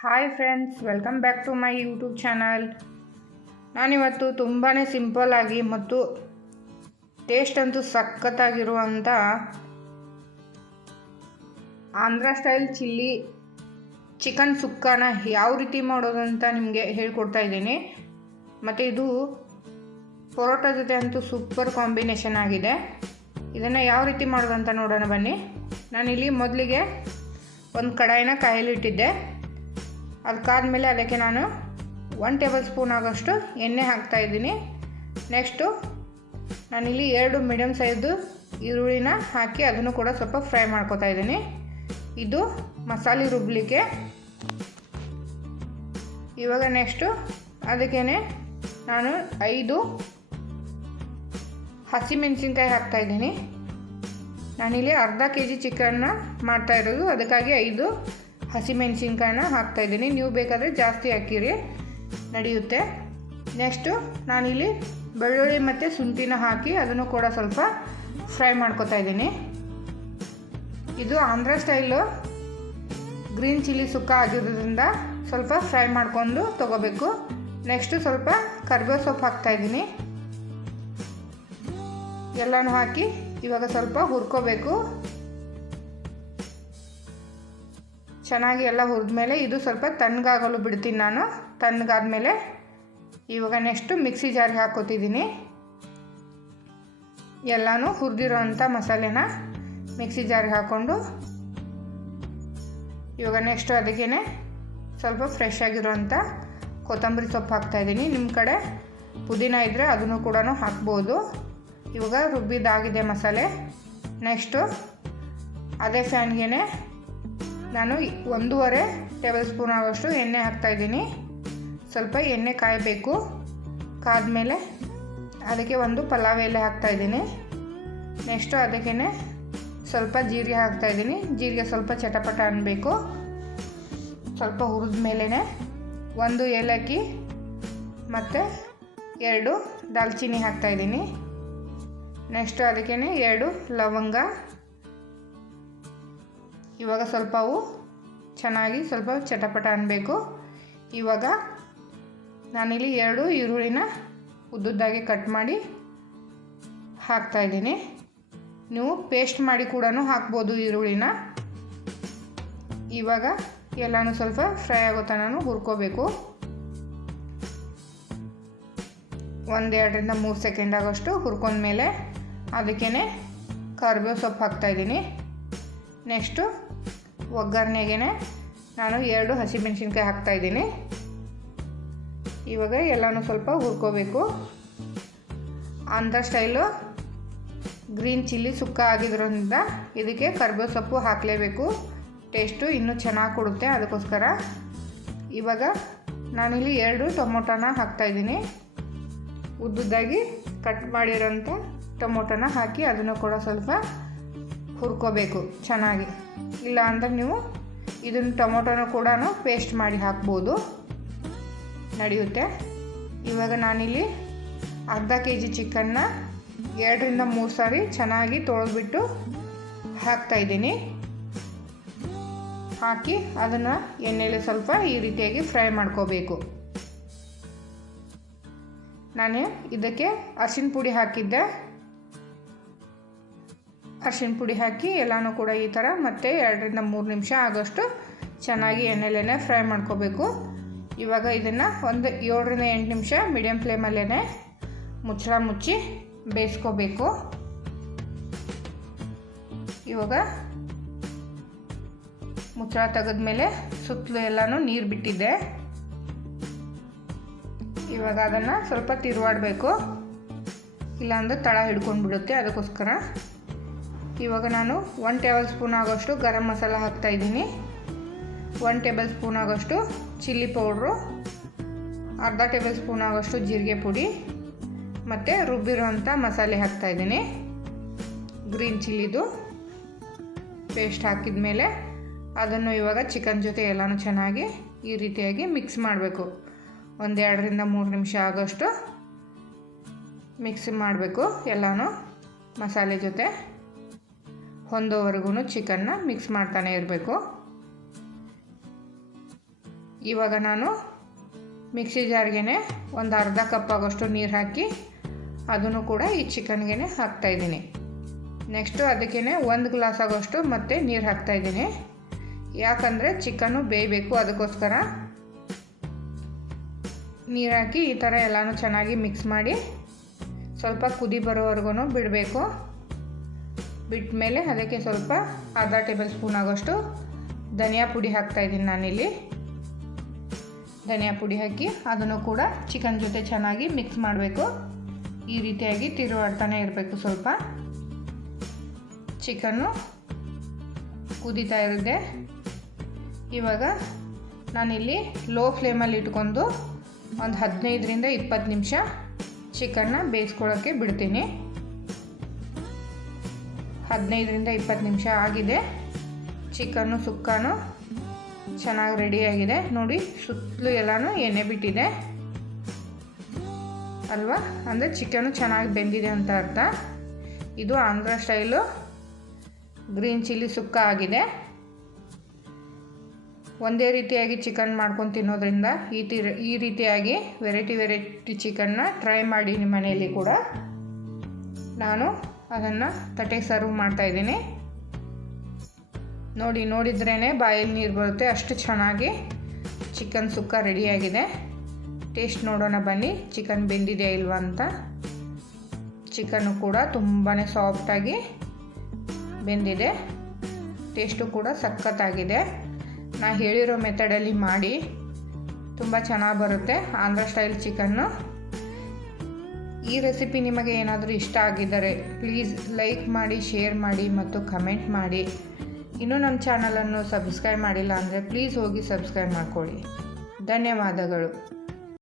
Hi friends welcome back to my YouTube channel ನಾನಿವತ್ತು ತುಂಬಾ ಸಿಂಪಲ್ಲಾಗಿ ಮತ್ತು ಟೇಸ್ಟ್ ಅಂತೂ ಸಖತ್ತಾಗಿರುವಂಥ ಆಂಧ್ರ ಸ್ಟೈಲ್ ಚಿಲ್ಲಿ ಚಿಕನ್ ಸುಕ್ಕಾನ ಯಾವ ರೀತಿ ಮಾಡೋದು ಅಂತ ನಿಮಗೆ ಹೇಳ್ಕೊಡ್ತಾ ಇದ್ದೀನಿ. ಮತ್ತು ಇದು ಪರೋಟ ಜೊತೆ ಅಂತೂ ಸೂಪರ್ ಕಾಂಬಿನೇಷನ್ ಆಗಿದೆ. ಇದನ್ನು ಯಾವ ರೀತಿ ಮಾಡೋದು ಅಂತ ನೋಡೋಣ ಬನ್ನಿ. ನಾನಿಲ್ಲಿ ಮೊದಲಿಗೆ ಒಂದು ಕಡಾಯಿನ ಕಾಯಲಿಟ್ಟಿದ್ದೆ. ಅದು ಕಾದ್ಮೇಲೆ ಅದಕ್ಕೆ ನಾನು ಒನ್ ಟೇಬಲ್ ಸ್ಪೂನ್ ಆಗೋಷ್ಟು ಎಣ್ಣೆ ಹಾಕ್ತಾಯಿದ್ದೀನಿ ನೆಕ್ಸ್ಟು ನಾನಿಲ್ಲಿ ಎರಡು ಮೀಡಿಯಮ್ ಸೈಜು ಈರುಳ್ಳಿನ ಹಾಕಿ ಅದನ್ನು ಕೂಡ ಸ್ವಲ್ಪ ಫ್ರೈ ಮಾಡ್ಕೊತಾ ಇದ್ದೀನಿ. ಇದು ಮಸಾಲೆ ರುಬ್ಬಲಿಕ್ಕೆ ಇವಾಗ ನೆಕ್ಸ್ಟು ಅದಕ್ಕೇ ನಾನು ಐದು ಹಸಿಮೆಣಸಿನ್ಕಾಯಿ ಹಾಕ್ತಾಯಿದ್ದೀನಿ ನಾನಿಲ್ಲಿ ಅರ್ಧ ಕೆ ಜಿ ಚಿಕನ್ನ ಮಾಡ್ತಾ ಇರೋದು. ಅದಕ್ಕಾಗಿ ಐದು ಹಸಿಮೆಣಸಿನ್ಕಾಯನ್ನ ಹಾಕ್ತಾಯಿದ್ದೀನಿ. ನೀವು ಬೇಕಾದರೆ ಜಾಸ್ತಿ ಹಾಕಿರಿ ನಡೆಯುತ್ತೆ. ನೆಕ್ಸ್ಟು ನಾನಿಲ್ಲಿ ಬೆಳ್ಳುಳ್ಳಿ ಮತ್ತು ಶುಂಠಿನ ಹಾಕಿ ಅದನ್ನು ಕೂಡ ಸ್ವಲ್ಪ ಫ್ರೈ ಮಾಡ್ಕೊತಾ ಇದ್ದೀನಿ ಇದು Andhra style green chilli sukka ಆಗಿರೋದ್ರಿಂದ ಸ್ವಲ್ಪ ಫ್ರೈ ಮಾಡ್ಕೊಂಡು ತೊಗೋಬೇಕು. ನೆಕ್ಸ್ಟು ಸ್ವಲ್ಪ ಕರಿಬೇವು ಸೊಪ್ಪು ಹಾಕ್ತಾಯಿದ್ದೀನಿ. ಎಲ್ಲನೂ ಹಾಕಿ ಇವಾಗ ಸ್ವಲ್ಪ ಹುರ್ಕೋಬೇಕು. ಚೆನ್ನಾಗಿ ಎಲ್ಲ ಹುರಿದ್ಮೇಲೆ ಇದು ಸ್ವಲ್ಪ ತಣ್ಣಗಾಗಲು ಬಿಡ್ತೀನಿ ನಾನು. ತಣ್ಣಗಾದ್ಮೇಲೆ ಇವಾಗ ನೆಕ್ಸ್ಟು ಮಿಕ್ಸಿ ಜಾರಿಗೆ ಹಾಕೋತಿದ್ದೀನಿ ಎಲ್ಲನೂ ಹುರಿದಿರೋ ಅಂಥ ಮಸಾಲೆನ ಮಿಕ್ಸಿ ಜಾರಿಗೆ ಹಾಕ್ಕೊಂಡು ಇವಾಗ ನೆಕ್ಸ್ಟು ಅದಕ್ಕೇ ಸ್ವಲ್ಪ ಫ್ರೆಶ್ ಆಗಿರೋಂಥ ಕೊತ್ತಂಬರಿ ಸೊಪ್ಪು ಹಾಕ್ತಾಯಿದ್ದೀನಿ ನಿಮ್ಮ ಕಡೆ ಪುದೀನ ಇದ್ದರೆ ಅದನ್ನು ಕೂಡ ಹಾಕ್ಬೋದು. ಇವಾಗ ರುಬ್ಬಿದಾಗಿದೆ ಮಸಾಲೆ. ನೆಕ್ಸ್ಟು ಅದೇ ಫ್ಯಾನ್ಗೆ ನಾನು ಒಂದೂವರೆ ಟೇಬಲ್ ಸ್ಪೂನ್ ಆಗೋಷ್ಟು ಎಣ್ಣೆ ಹಾಕ್ತಾಯಿದ್ದೀನಿ ಸ್ವಲ್ಪ ಎಣ್ಣೆ ಕಾಯಬೇಕು. ಕಾದ್ಮೇಲೆ ಅದಕ್ಕೆ ಒಂದು ಪಲಾವ್ ಎಲೆ ಹಾಕ್ತಾಯಿದ್ದೀನಿ ನೆಕ್ಸ್ಟು ಅದಕ್ಕೇ ಸ್ವಲ್ಪ ಜೀರಿಗೆ ಹಾಕ್ತಾಯಿದ್ದೀನಿ ಜೀರಿಗೆ ಸ್ವಲ್ಪ ಚಟಪಟ ಅನ್ನಬೇಕು ಸ್ವಲ್ಪ ಹುರಿದ ಮೇಲೇ ಒಂದು ಏಲಕ್ಕಿ ಮತ್ತು ಎರಡು ದಾಲ್ಚಿನ್ನಿ ಹಾಕ್ತಾಯಿದ್ದೀನಿ ನೆಕ್ಸ್ಟು ಅದಕ್ಕೇ ಎರಡು ಲವಂಗ. ಇವಾಗ ಸ್ವಲ್ಪ ಅವು ಚೆನ್ನಾಗಿ ಸ್ವಲ್ಪ ಚಟಪಟ ಅನ್ನಬೇಕು ಇವಾಗ ನಾನಿಲ್ಲಿ ಎರಡು ಈರುಳ್ಳಿನ ಉದ್ದುದ್ದಾಗಿ ಕಟ್ ಮಾಡಿ ಹಾಕ್ತಾಯಿದ್ದೀನಿ ನೀವು ಪೇಸ್ಟ್ ಮಾಡಿ ಕೂಡ ಹಾಕ್ಬೋದು ಈರುಳ್ಳಿನ. ಇವಾಗ ಎಲ್ಲನೂ ಸ್ವಲ್ಪ ಫ್ರೈ ಆಗೋ ತನಕ ಹುರ್ಕೋಬೇಕು. ಒಂದೆರಡರಿಂದ ಮೂರು ಸೆಕೆಂಡ್ ಆಗೋಷ್ಟು ಹುರ್ಕೊಂಡ್ಮೇಲೆ ಅದಕ್ಕೇ ಕರಿಬೇವು ಸೊಪ್ಪು ಹಾಕ್ತಾಯಿದ್ದೀನಿ ನೆಕ್ಸ್ಟು ಒಗ್ಗರಣೆಗೆ ನಾನು ಎರಡು ಹಸಿಮೆಣ್ಸಿನ್ಕಾಯಿ ಹಾಕ್ತಾಯಿದ್ದೀನಿ ಇವಾಗ ಎಲ್ಲನೂ ಸ್ವಲ್ಪ ಹುರ್ಕೋಬೇಕು. ಅಂಥ ಸ್ಟೈಲು ಗ್ರೀನ್ ಚಿಲ್ಲಿ ಸುಕ್ಕ ಆಗಿದ್ರಿಂದ ಇದಕ್ಕೆ ಕರ್ಬೇವು ಸೊಪ್ಪು ಹಾಕಲೇಬೇಕು. ಟೇಸ್ಟು ಇನ್ನೂ ಚೆನ್ನಾಗಿ ಕೊಡುತ್ತೆ ಅದಕ್ಕೋಸ್ಕರ. ಇವಾಗ ನಾನಿಲ್ಲಿ ಎರಡು ಟೊಮೊಟೊನ ಹಾಕ್ತಾಯಿದ್ದೀನಿ ಉದ್ದುದ್ದಾಗಿ ಕಟ್ ಮಾಡಿರೋಂಥ ಟೊಮೊಟೊನ ಹಾಕಿ ಅದನ್ನು ಕೂಡ ಸ್ವಲ್ಪ ಹುರ್ಕೋಬೇಕು ಚೆನ್ನಾಗಿ. ಇಲ್ಲ ಅಂದರೆ ನೀವು ಇದನ್ನು ಟೊಮೊಟೊನ ಕೂಡ ಪೇಸ್ಟ್ ಮಾಡಿ ಹಾಕ್ಬೋದು. ನಡೆಯುತ್ತೆ. ಇವಾಗ ನಾನಿಲ್ಲಿ ಅರ್ಧ ಕೆ ಜಿ ಚಿಕನ್ನ ಎರಡರಿಂದ ಮೂರು ಸಾರಿ ಚೆನ್ನಾಗಿ ತೊಳೆದ್ಬಿಟ್ಟು ಹಾಕ್ತಾಯಿದ್ದೀನಿ ಹಾಕಿ ಅದನ್ನು ಎಣ್ಣೆಲಿ ಸ್ವಲ್ಪ ಈ ರೀತಿಯಾಗಿ ಫ್ರೈ ಮಾಡ್ಕೋಬೇಕು. ನಾನು ಇದಕ್ಕೆ ಅರಿಶಿನ ಪುಡಿ ಹಾಕಿದ್ದೆ. ಅರಿಶಿನ ಪುಡಿ ಹಾಕಿ, ಎಲ್ಲನೂ ಕೂಡ ಈ ಥರ ಮತ್ತೆ ಎರಡರಿಂದ ಮೂರು ನಿಮಿಷ ಆಗೋಷ್ಟು ಚೆನ್ನಾಗಿ ಎಣ್ಣೆಲೇ ಫ್ರೈ ಮಾಡ್ಕೋಬೇಕು. ಇವಾಗ ಇದನ್ನು ಒಂದು ಏಳರಿಂದ ಎಂಟು ನಿಮಿಷ ಮೀಡಿಯಮ್ ಫ್ಲೇಮಲ್ಲೇ ಮುಚ್ಚಳ ಮುಚ್ಚಿ ಬೇಯಿಸ್ಕೋಬೇಕು. ಇವಾಗ ಮುಚ್ಚಳ ತೆಗೆದ್ಮೇಲೆ ಸುತ್ತಲೂ ಎಲ್ಲನೂ ನೀರು ಬಿಟ್ಟಿದ್ದೆ. ಇವಾಗ ಅದನ್ನು ಸ್ವಲ್ಪ ತಿರುವಾಡಬೇಕು. ಇಲ್ಲಾಂದರೆ ತಳ ಹಿಡ್ಕೊಂಡು ಬಿಡುತ್ತೆ ಅದಕ್ಕೋಸ್ಕರ. ಇವಾಗ ನಾನು ಒನ್ ಟೇಬಲ್ ಸ್ಪೂನ್ ಆಗೋಷ್ಟು ಗರಂ ಮಸಾಲ ಹಾಕ್ತಾಯಿದ್ದೀನಿ ಒನ್ ಟೇಬಲ್ ಸ್ಪೂನ್ ಆಗೋಷ್ಟು ಚಿಲ್ಲಿ ಪೌಡ್ರು ಅರ್ಧ ಟೇಬಲ್ ಸ್ಪೂನ್ ಆಗೋಷ್ಟು ಜೀರಿಗೆ ಪುಡಿ, ಮತ್ತು ರುಬ್ಬಿರೋಂಥ ಮಸಾಲೆ ಹಾಕ್ತಾಯಿದ್ದೀನಿ ಗ್ರೀನ್ ಚಿಲ್ಲಿದು ಪೇಸ್ಟ್ ಹಾಕಿದ ಮೇಲೆ ಅದನ್ನು ಇವಾಗ ಚಿಕನ್ ಜೊತೆ ಎಲ್ಲನೂ ಚೆನ್ನಾಗಿ ಈ ರೀತಿಯಾಗಿ ಮಿಕ್ಸ್ ಮಾಡಬೇಕು. ಒಂದೆರಡರಿಂದ ಮೂರು ನಿಮಿಷ ಆಗೋಷ್ಟು ಮಿಕ್ಸ್ ಮಾಡಬೇಕು ಎಲ್ಲನೂ ಮಸಾಲೆ ಜೊತೆ. ಹೊಂದೋವರೆಗೂ ಚಿಕನ್ನ ಮಿಕ್ಸ್ ಮಾಡ್ತಾನೆ ಇರಬೇಕು. ಇವಾಗ ನಾನು ಮಿಕ್ಸಿ ಜಾರ್ಗೆ ಒಂದು ಅರ್ಧ ಕಪ್ ಆಗೋಷ್ಟು ನೀರು ಹಾಕಿ ಅದನ್ನು ಕೂಡ ಈ ಚಿಕನ್ಗೆ ಹಾಕ್ತಾಯಿದ್ದೀನಿ ನೆಕ್ಸ್ಟು ಅದಕ್ಕೇ ಒಂದು ಗ್ಲಾಸ್ ಆಗೋಷ್ಟು ಮತ್ತೆ ನೀರು ಹಾಕ್ತಾಯಿದ್ದೀನಿ ಯಾಕಂದರೆ ಚಿಕನ್ನು ಬೇಯಬೇಕು ಅದಕ್ಕೋಸ್ಕರ. ನೀರು ಹಾಕಿ ಈ ಥರ ಎಲ್ಲನೂ ಚೆನ್ನಾಗಿ ಮಿಕ್ಸ್ ಮಾಡಿ ಸ್ವಲ್ಪ ಕುದಿ ಬರೋವರೆಗೂ ಬಿಡಬೇಕು. ಬಿಟ್ಟ ಮೇಲೆ ಅದಕ್ಕೆ ಸ್ವಲ್ಪ ಅರ್ಧ ಟೇಬಲ್ ಸ್ಪೂನ್ ಆಗೋಷ್ಟು ಧನಿಯಾ ಪುಡಿ ಹಾಕ್ತಾಯಿದ್ದೀನಿ ನಾನಿಲ್ಲಿ. ಧನಿಯಾ ಪುಡಿ ಹಾಕಿ ಅದನ್ನು ಕೂಡ ಚಿಕನ್ ಜೊತೆ ಚೆನ್ನಾಗಿ ಮಿಕ್ಸ್ ಮಾಡಬೇಕು. ಈ ರೀತಿಯಾಗಿ ತಿರುವಾಡ್ತಾನೆ ಇರಬೇಕು ಸ್ವಲ್ಪ. ಚಿಕನ್ನು ಕುದೀತಾ ಇರುತ್ತೆ. ಇವಾಗ ನಾನಿಲ್ಲಿ ಲೋ ಫ್ಲೇಮಲ್ಲಿ ಇಟ್ಕೊಂಡು ಒಂದು ಹದಿನೈದರಿಂದ ಇಪ್ಪತ್ತು ನಿಮಿಷ ಚಿಕನ್ನ ಬೇಯಿಸ್ಕೊಳ್ಳೋಕ್ಕೆ ಬಿಡ್ತೀನಿ. ಹದಿನೈದರಿಂದ ಇಪ್ಪತ್ತು ನಿಮಿಷ ಆಗಿದೆ. ಚಿಕನ್ನು ಸುಕ್ಕನು ಚೆನ್ನಾಗಿ ರೆಡಿಯಾಗಿದೆ ನೋಡಿ, ಸುತ್ತಲೂ ಎಲ್ಲನೂ ಎಣ್ಣೆ ಬಿಟ್ಟಿದೆ. ಅಲ್ವಾ? ಅಂದರೆ ಚಿಕನು ಚೆನ್ನಾಗಿ ಬೆಂದಿದೆ ಅಂತ ಅರ್ಥ. ಇದು Andhra style. Green chilli sukka ಆಗಿದೆ. ಒಂದೇ ರೀತಿಯಾಗಿ ಚಿಕನ್ ಮಾಡ್ಕೊಂಡು ತಿನ್ನೋದ್ರಿಂದ ಈ ತಿ, ಈ ರೀತಿಯಾಗಿ ವೆರೈಟಿ ವೆರೈಟಿ ಚಿಕನ್ನ ಟ್ರೈ ಮಾಡಿ ನಿಮ್ಮ ಮನೆಯಲ್ಲಿ ಕೂಡ. ನಾನು ಅದನ್ನು ತಟ್ಟೆಗೆ ಸರ್ವ್ ಮಾಡ್ತಾಯಿದ್ದೀನಿ ನೋಡಿ ನೋಡಿದ್ರೇ ಬಾಯಲ್ಲಿ ನೀರು ಬರುತ್ತೆ. ಅಷ್ಟು ಚೆನ್ನಾಗಿ ಚಿಕನ್ ಸುಕ್ಕ ರೆಡಿಯಾಗಿದೆ ಟೇಸ್ಟ್ ನೋಡೋಣ ಬನ್ನಿ. ಚಿಕನ್ ಬೆಂದಿದೆಯಾ ಇಲ್ವಾ ಅಂತ. ಚಿಕನ್ನು ಕೂಡ ತುಂಬಾ ಸಾಫ್ಟಾಗಿ ಬೆಂದಿದೆ. ಟೇಸ್ಟು ಕೂಡ ಸಖತ್ತಾಗಿದೆ. ನಾ ಹೇಳಿರೋ ಮೆಥಡಲ್ಲಿ ಮಾಡಿ. ತುಂಬ ಚೆನ್ನಾಗಿ ಬರುತ್ತೆ. Andhra style chicken. ಈ ರೆಸಿಪಿ ನಿಮಗೆ ಏನಾದರೂ ಇಷ್ಟ ಆಗಿದ್ದರೆ ಪ್ಲೀಸ್ ಲೈಕ್ ಮಾಡಿ ಶೇರ್ ಮಾಡಿ ಮತ್ತು ಕಮೆಂಟ್ ಮಾಡಿ. ಇನ್ನೂ ನಮ್ಮ ಚಾನಲನ್ನು ಸಬ್ಸ್ಕ್ರೈಬ್ ಮಾಡಿಲ್ಲ ಅಂದರೆ ಪ್ಲೀಸ್ ಹೋಗಿ ಸಬ್ಸ್ಕ್ರೈಬ್ ಮಾಡ್ಕೊಳ್ಳಿ. ಧನ್ಯವಾದಗಳು.